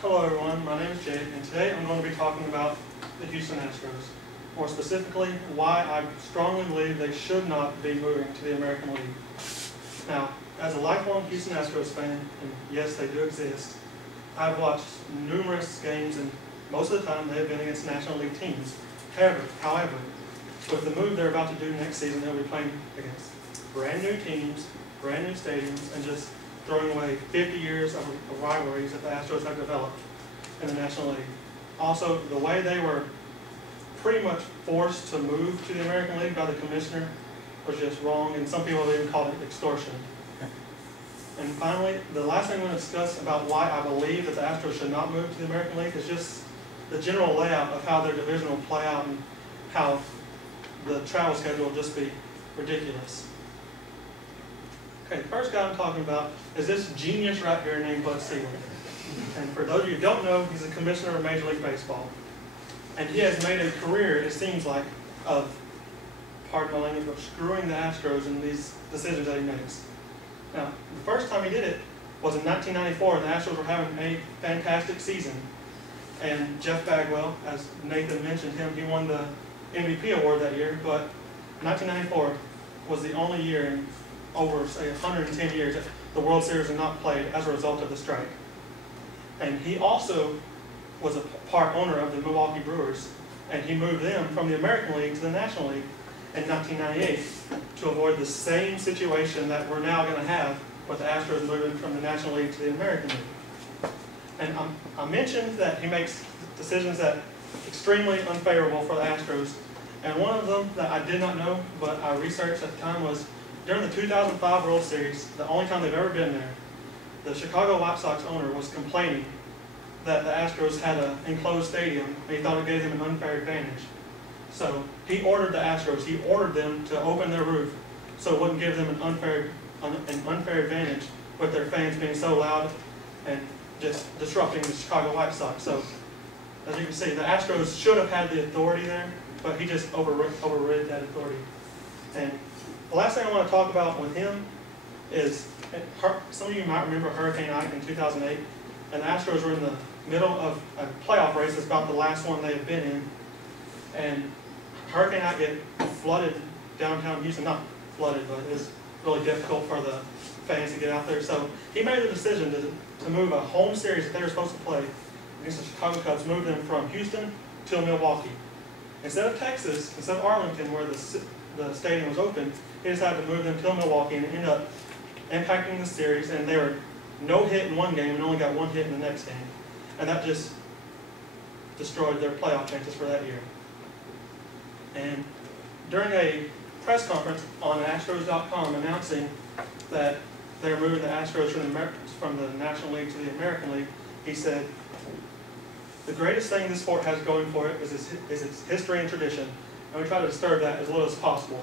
Hello everyone, my name is Jake, and today I'm going to be talking about the Houston Astros. More specifically, why I strongly believe they should not be moving to the American League. Now, as a lifelong Houston Astros fan, and yes, they do exist, I've watched numerous games, and most of the time they have been against National League teams. However, with the move they're about to do next season, they'll be playing against brand new teams, brand new stadiums, and just throwing away 50 years of rivalries that the Astros have developed in the National League. Also, the way they were pretty much forced to move to the American League by the commissioner was just wrong, and some people have even called it extortion. And finally, the last thing I'm going to discuss about why I believe that the Astros should not move to the American League is just the general layout of how their division will play out and how the travel schedule will just be ridiculous. Okay, the first guy I'm talking about is this genius right here named Bud Selig. And for those of you who don't know, he's a commissioner of Major League Baseball. And he has made a career, it seems like, of, pardon my language, of screwing the Astros in these decisions that he makes. Now, the first time he did it was in 1994, and the Astros were having a fantastic season. And Jeff Bagwell, as Nathan mentioned him, he won the MVP award that year, but 1994 was the only year in over, say, 110 years that the World Series was not played as a result of the strike. And he also was a part owner of the Milwaukee Brewers, and he moved them from the American League to the National League in 1998 to avoid the same situation that we're now going to have with the Astros moving from the National League to the American League. And I mentioned that he makes decisions that are extremely unfavorable for the Astros, and one of them that I did not know, but I researched at the time, was during the 2005 World Series, the only time they've ever been there, the Chicago White Sox owner was complaining that the Astros had an enclosed stadium, and he thought it gave them an unfair advantage. So he ordered the Astros, he ordered them to open their roof so it wouldn't give them an unfair advantage with their fans being so loud and just disrupting the Chicago White Sox. So as you can see, the Astros should have had the authority there, but he just overrid that authority. And the last thing I want to talk about with him is, some of you might remember Hurricane Ike in 2008, and the Astros were in the middle of a playoff race. It's about the last one they have been in, and Hurricane Ike get flooded downtown Houston. Not flooded, but it was really difficult for the fans to get out there. So he made the decision to move a home series that they were supposed to play against the Chicago Cubs, move them from Houston to Milwaukee. Instead of Texas, instead of Arlington, where the stadium was open, he decided to move them to Milwaukee, and it ended up impacting the series, and they were no hit in one game and only got one hit in the next game. And that just destroyed their playoff chances for that year. And during a press conference on Astros.com announcing that they're moving the Astros from the National League to the American League, he said, "The greatest thing this sport has going for it is its history and tradition, and we try to disturb that as little as possible.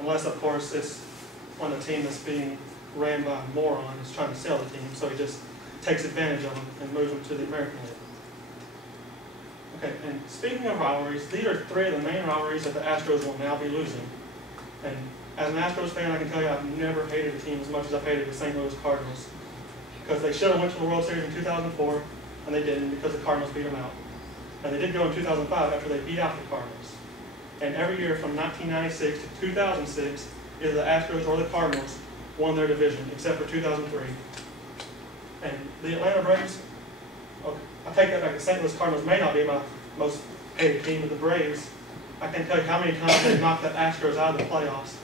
Unless, of course, it's on a team that's being ran by a moron who's trying to sell the team, so he just takes advantage of them and moves them to the American League." Okay, and speaking of rivalries, these are three of the main rivalries that the Astros will now be losing. And as an Astros fan, I can tell you I've never hated a team as much as I've hated the St. Louis Cardinals, because they should have went to the World Series in 2004, and they didn't because the Cardinals beat them out. And they did go in 2005 after they beat out the Cardinals. And every year from 1996 to 2006, either the Astros or the Cardinals won their division, except for 2003. And the Atlanta Braves, okay, I take that back. The St. Louis Cardinals may not be my most hated team, but the Braves, I can't tell you how many times they knocked the Astros out of the playoffs.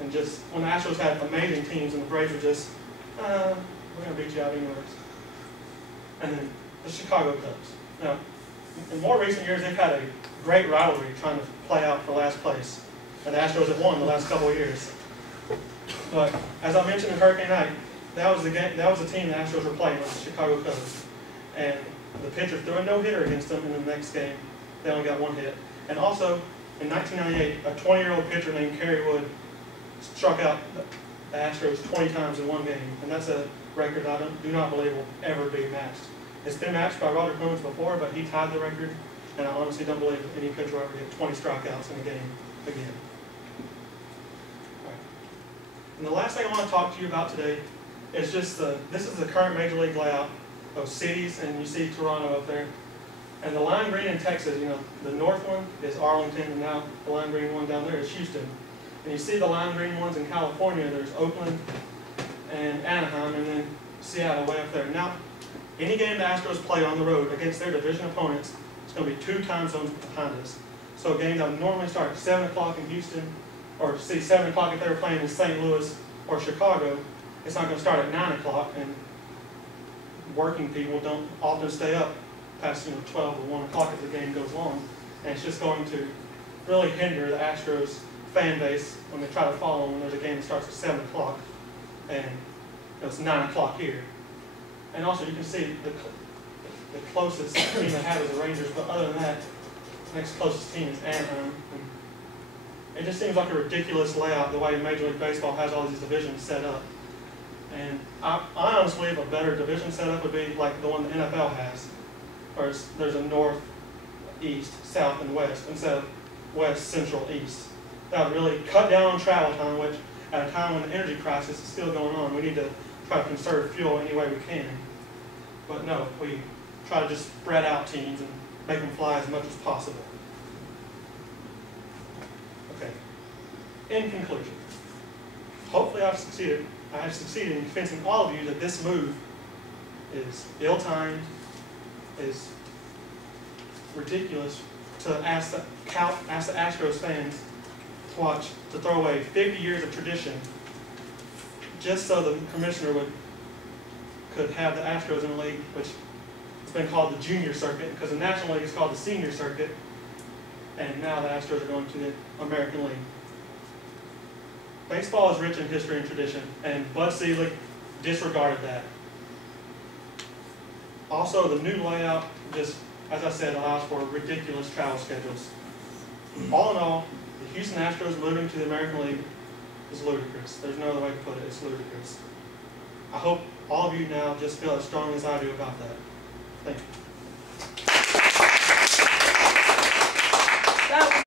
And just, when the Astros had amazing teams, and the Braves were just, we're going to beat you out anyways. And then the Chicago Cubs. Now, in more recent years, they've had a great rivalry trying to play out for last place. And the Astros have won the last couple of years. But as I mentioned in Hurricane Ike, that was the team the Astros were playing, was the Chicago Cubs. And the pitcher threw a no-hitter against them in the next game. They only got one hit. And also, in 1998, a 20-year-old pitcher named Kerry Wood struck out the Astros 20 times in one game. And that's a record I do not believe will ever be matched. It's been matched by Roger Clemens before, but he tied the record. And I honestly don't believe any pitcher will ever get 20 strikeouts in a game again. And the last thing I want to talk to you about today is just this is the current Major League layout, those cities, and you see Toronto up there. And the lime green in Texas, the north one is Arlington, and now the lime green one down there is Houston. And you see the lime green ones in California, there's Oakland and Anaheim, and then Seattle way up there. Now, any game the Astros play on the road against their division opponents, it's going to be 2 time zones behind us. So a game that would normally start at 7 o'clock in Houston, or 7 o'clock if they were playing in St. Louis or Chicago, it's not going to start at 9 o'clock, and working people don't often stay up past 12 or 1 o'clock if the game goes long. And it's just going to really hinder the Astros fan base when they try to follow when there's a game that starts at 7 o'clock and it's 9 o'clock here. And also you can see the closest team they have is the Rangers, but other than that, the next closest team is Anaheim. And it just seems like a ridiculous layout the way Major League Baseball has all these divisions set up. And I honestly believe a better division setup would be like the one the NFL has, where there's a north, east, south, and west instead of west, central, east. That would really cut down on travel time, which at a time when the energy crisis is still going on, we need to try to conserve fuel any way we can. But no, we try to just spread out teams and make them fly as much as possible. Okay. In conclusion, hopefully I have succeeded in convincing all of you that this move is ill-timed, is ridiculous to ask the Astros fans to throw away 50 years of tradition just so the commissioner could have the Astros in the league, which has been called the junior circuit, because the National League is called the senior circuit, and now the Astros are going to the American League. Baseball is rich in history and tradition, and Bud Selig disregarded that. Also, the new layout just, as I said, allows for ridiculous travel schedules. All in all, the Houston Astros moving to the American League is ludicrous. There's no other way to put it. It's ludicrous. I hope all of you now just feel as strongly as I do about that. Thank you.